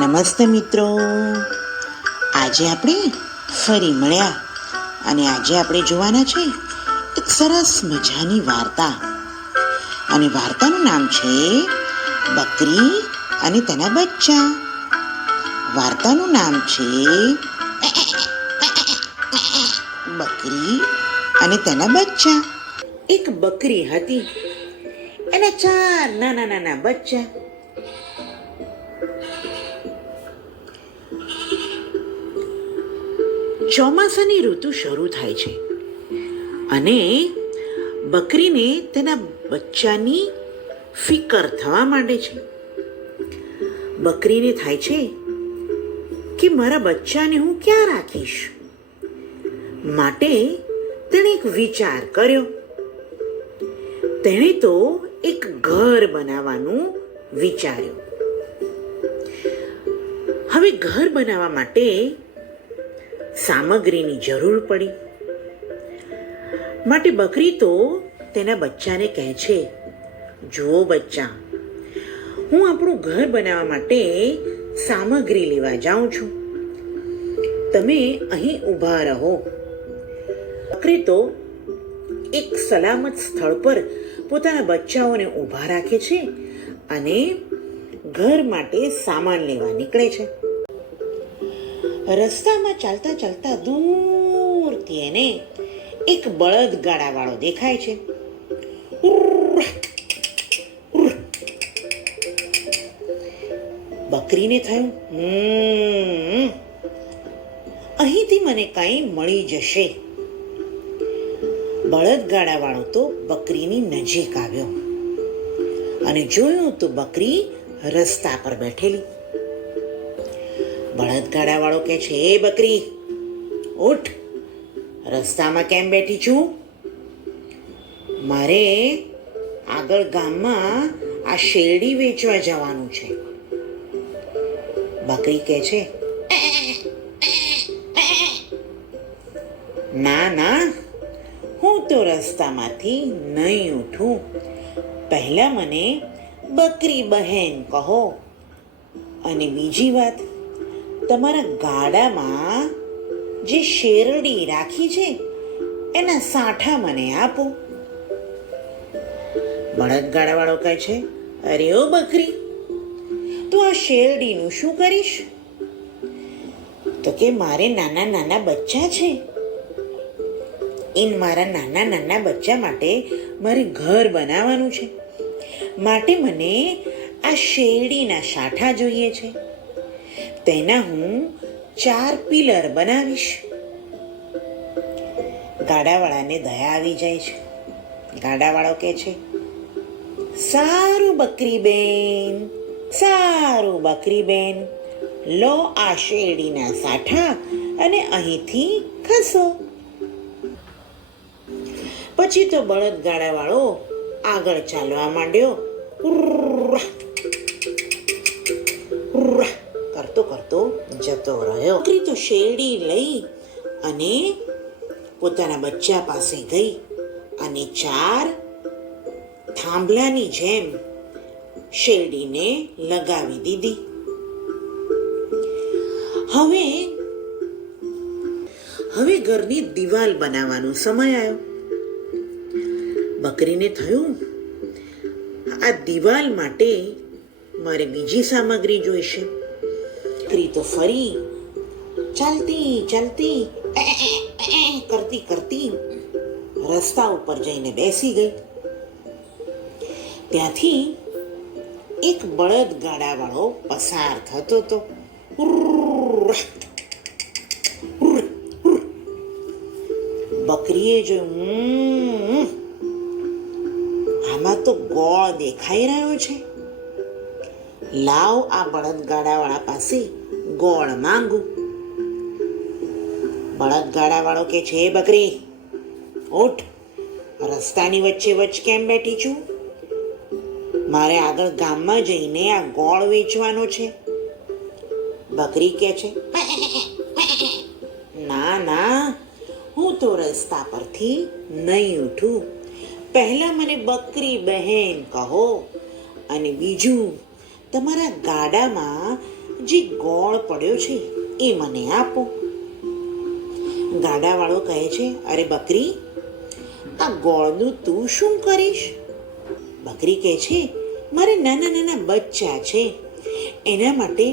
નમસ્તે મિત્રો, આજે આપણે ફરી મળ્યા અને આજે આપણે જોવાના છે એક સરસ મજાની વાર્તા. અને વાર્તાનું નામ છે બકરી અને તેના બચ્ચા. વાર્તાનું નામ છે બકરી અને તેના બચ્ચા. એક બકરી હતી, એના 4 નાના નાના બચ્ચા. ચોમાસાની ઋતુ શરૂ થાય છે અને બકરીને તેના બચ્ચાની ફિકર થવા માંડે છે. બકરીને થાય છે કે મારા બચ્ચાને હું ક્યાં રાખીશ. માટે તેણે એક વિચાર કર્યો. તેણે તો એક ઘર બનાવવાનું વિચાર્યું. હવે ઘર બનાવવા માટે સામગ્રીની જરૂર પડી. માટે બકરી તો તેના બચ્ચાને કહે છે, જુઓ બચ્ચા, હું આપણું ઘર બનાવવા માટે સામગ્રી લેવા જાઉં છું, તમે અહીં ઊભા રહો. બકરી તો એક સલામત સ્થળ પર પોતાના બચ્ચાઓને ઊભા રાખે છે અને ઘર માટે સામાન લેવા નીકળે છે. રસ્તામાં ચાલતા ચાલતા દૂરથી એને એક બળદગાડાવાળો દેખાય છે. બકરીને થયું, અહીંથી મને કંઈ મળી જશે. બળદગાડાવાળો તો બકરીની નજીક આવ્યો અને જોયું તો બકરી રસ્તા પર બેઠેલી. બળદગાડાવાળો કહે છે, એ બકરી, ઉઠ, રસ્તામાં કેમ બેઠી છું? મારે આગળ ગામમાં આ શેરડી વેચવા જવાનું છે. બકરી કહે છે, ના ના, હું તો રસ્તામાંથી નહીં ઉઠું. પહેલા મને બકરી બહેન કહો, અને બીજી વાત, તમારા ગાડામાં જે શેરડી રાખી છે એના સાંઠા મને આપો. બળદગાડાવાળો કહે છે, અરે ઓ બકરી, તું આ શેરડીનું શું કરીશ? તો કે મારે નાના નાના બચ્ચા છે, મારા નાના નાના બચ્ચા માટે મારે ઘર બનાવવાનું છે, માટે મને આ શેરડીના સાંઠા જોઈએ છે. તેના હું 4 પિલર બનાવીશ. ગાડાવાળાને દયા આવી જાય છે. ગાડાવાળો કહે છે, સારું બકરી બેન, સારું બકરી બેન, લો આ શેરડીના સાંઠા અને અહીંથી ખસો. પછી તો બળદગાડાવાળો આગળ ચાલવા માંડ્યો. કરતો કરતો જતો રહ્યો. બકરી તો શેરડી લઈ અને પોતાના બચ્ચા પાસે ગઈ અને 4 થાંભલાની જેમ શેરડીને લગાવી દીધી. હવે ઘરની દિવાલ બનાવવાનો સમય આવ્યો. બકરીને થયું, આ દિવાલ માટે મારે બીજી સામગ્રી જોઈશે. બકરી તો ફરી ચાલતી ચાલતી કરતી કરતી રસ્તા ઉપર જઈને બેસી ગઈ. ત્યાંથી એક બળદગાડાવાળો પસાર થતો હતો. બકરીએ જોયું, આમાં તો ગોળ દેખાઈ રહ્યો છે, લાવ આ બળદગાડાવાળા પાસે ગોળ માંગુ. બળદગાડાવાળો કે છે, બકરી, ઉઠ, રસ્તાની વચ્ચે વચ્ચે કેમ બેઠી છું? મારે આગળ ગામમાં જઈને આ ગોળ વેચવાનો છે. બકરી કે છે, ના ના, હું તો રસ્તા પરથી નહીં ઉઠું. પહેલા મને બકરી બહેન કહો, અને બીજું, તમારા ગાડામાં જે ગોળ પડ્યો છે એ મને આપો. ગાડાવાળો કહે છે, અરે બકરી, આ ગોળનું તું શું કરીશ? બકરી કહે છે, મારે નાના નાના બચ્ચા છે, એના માટે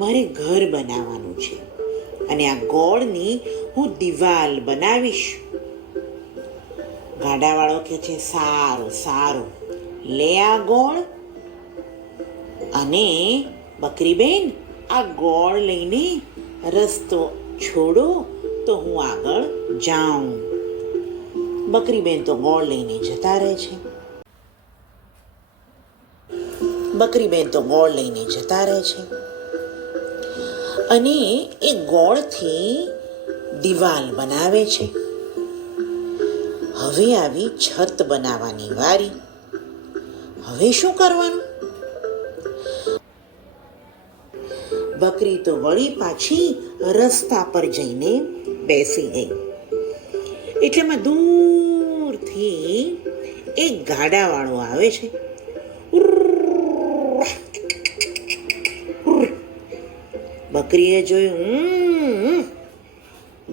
મારે ઘર બનાવવાનું છે અને આ ગોળની હું દિવાલ બનાવીશ. ગાડાવાળો કહે છે, સારું સારું, લે આ ગોળ. અને બકરી બેન, આ ગોળ લઈને રસ્તો છોડો તો હું આગળ જાઉં. બકરી બેન તો ગોળ લઈને જતા રહે છે. બકરી બેન તો ગોળ લઈને જતા રહે છે અને એ ગોળથી દિવાલ બનાવે છે. હવે આવી છત બનાવવાની વારી. હવે શું કરવાનું? બકરી તો વળી પાછી રસ્તા પર જઈને બેસી ગઈ. એટલામાં દૂરથી એક ગાડાવાળો આવે છે. બકરીએ જોયું,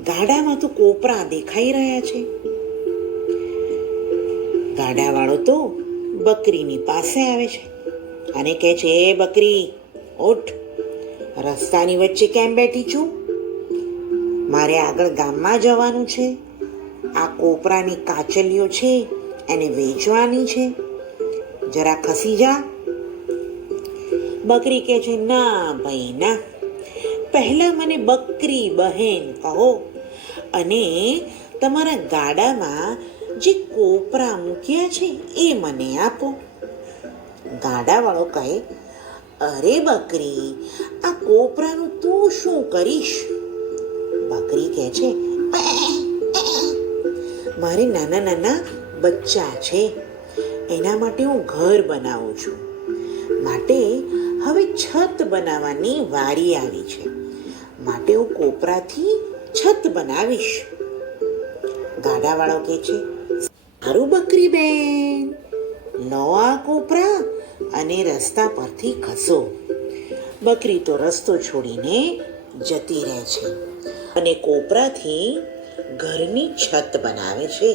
ગાડામાં તો કોપરા દેખાઈ રહ્યા છે. ગાડાવાળો તો બકરીની પાસે આવે છે અને કહે છે, એ બકરી, ઉઠ, રસ્તાની વચ્ચે કેમ બેઠી છું? મારે આગળ ગામમાં જવાનું છે. આ કોપરાની કાચલીઓ છે એને વેચવાની છે, જરા ખસી જા. બકરી કહે છે, ના ભાઈ ના, પહેલા મને બકરી બહેન કહો અને તમારા ગાડામાં જે કોપરા મૂક્યા છે એ મને આપો. ગાડાવાળો કહે, અરે બકરી, આ કોપરાનું તું શું કરીશ? બકરી કહે છે, મારે નાના નાના બચ્ચા છે, એના માટે હું ઘર બનાવું છું, માટે હવે છત બનાવવાની વારી આવી છે, માટે હું કોપરાથી છત બનાવીશ. ગાડાવાળો કહે છે, સારું બકરી બેન, લો આ કોપરા અને રસ્તા પરથી ખસો. બકરી તો રસ્તો છોડીને જતી રહે છે અને કોપરાથી ઘરની છત બનાવે છે.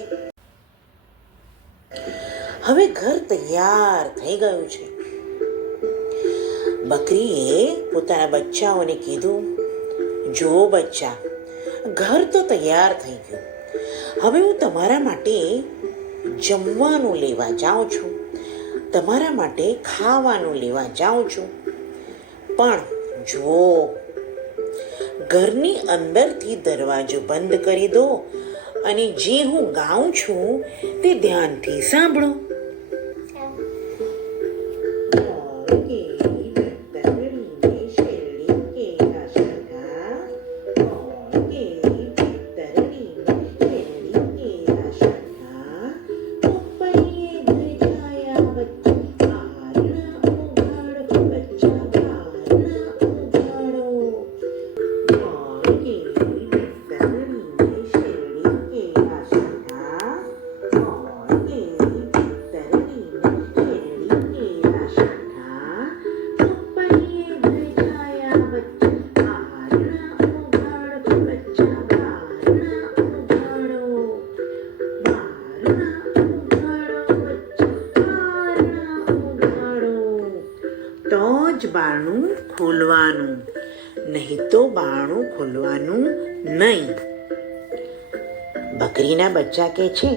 હવે ઘર તૈયાર થઈ ગયું છે. બકરીએ પોતાના બચ્ચાઓને કીધું, જો બચ્ચા, ઘર તો તૈયાર થઈ ગયું. હવે હું તમારા માટે જમવાનું લેવા જાઉં છું, તમારા માટે ખાવાનું લેવા જાઉં છું. પણ જો, ઘરની અંદરથી દરવાજો બંધ કરી દો અને જે હું ગાઉં છું તે ધ્યાનથી સાંભળો. જ બારણું ખોલવાનું, નહીં તો બારણું ખોલવાનું નહીં. બકરીના બચ્ચા કહે છે,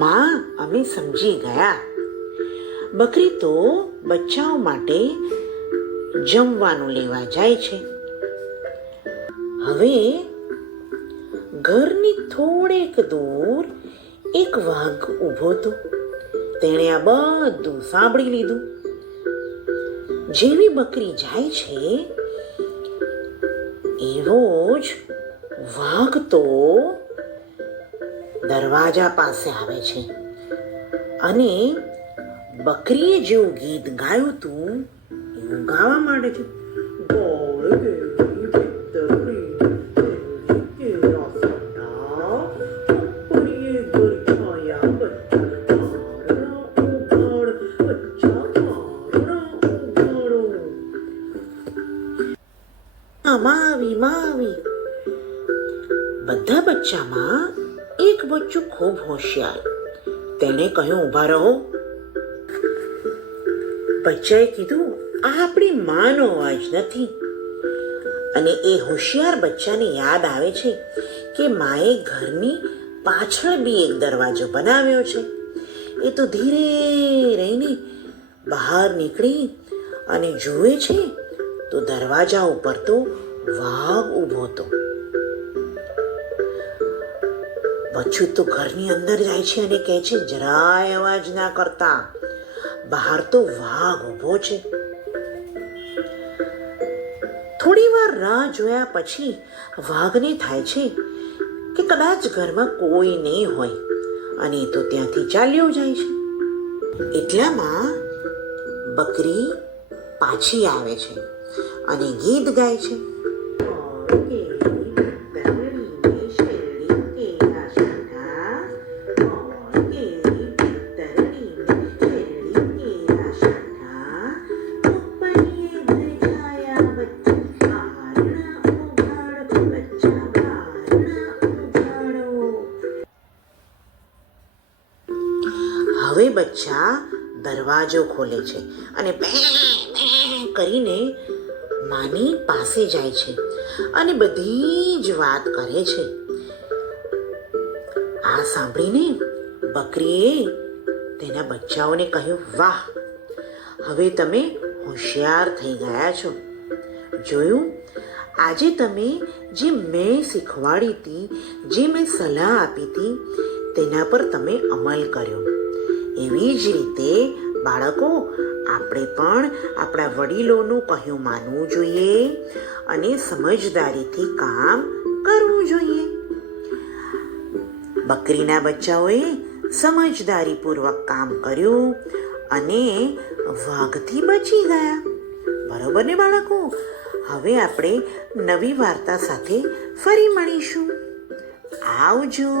માં, અમે સમજી ગયા. બકરી તો બચ્ચાઓ માટે જમવાનું લેવા જાય છે. હવે ઘરની થોડેક દૂર એક વાઘ ઊભો હતો. તેણે આ બધું સાંભળી લીધું. જેવી બકરી જાય છે એવો જ વાઘ તો દરવાજા પાસે આવે છે અને બકરીએ જેવું ગીત ગાયું હતું એવું ગાવા માંડે છે. માવી માવી. બધા બચ્ચામાં એક બચ્ચું ખૂબ હોશિયાર. તેણે કહ્યું, ઊભા રહો. બચ્ચાએ કીધું, આ આપણી માનો અવાજ નથી. અને એ હોશિયાર બચ્ચાને યાદ આવે છે કે માએ ઘરની પાછળ બી એક દરવાજો બનાવ્યો છે. એ તો ધીરે રહીને બહાર નીકળી અને જુએ છે તો દરવાજા ઉપર તો વાઘ ઊભો હતો. બચ્ચું તો ઘરની અંદર જાય છે અને કહે છે, જરાય અવાજ ના કરતા, બહાર તો વાઘ ઊભો છે. થોડી વાર રાહ જોયા પછી વાઘને થાય છે કે કદાચ ઘરમાં કોઈ નહીં હોય અને એ તો ત્યાંથી ચાલ્યો જાય છે. એટલામાં બકરી પાછી આવે છે અને ગીત ગાય છે. હવે બચ્ચા દરવાજો ખોલે છે અને બે કરીને માની પાસે જાય છે અને બધી જ વાત કરે છે. આ સાંભળીને બકરીએ તેના બચ્ચાઓને કહ્યું, વાહ, હવે તમે હોશિયાર થઈ ગયા છો. જોયું, આજે તમે જે મેં શીખવાડી હતી, જે મેં સલાહ આપી હતી, તેના પર તમે અમલ કર્યો. એવી જ રીતે બાળકો, આપણે પણ આપણા વડીલોનું કહ્યું માનવું જોઈએ અને સમજદારીથી કામ કરવું જોઈએ. બકરીના બચ્ચાઓએ સમજદારીપૂર્વક કામ કર્યું અને વાઘથી બચી ગયા. બરોબર ને બાળકો? હવે આપણે નવી વાર્તા સાથે ફરી મળીશું. આવજો.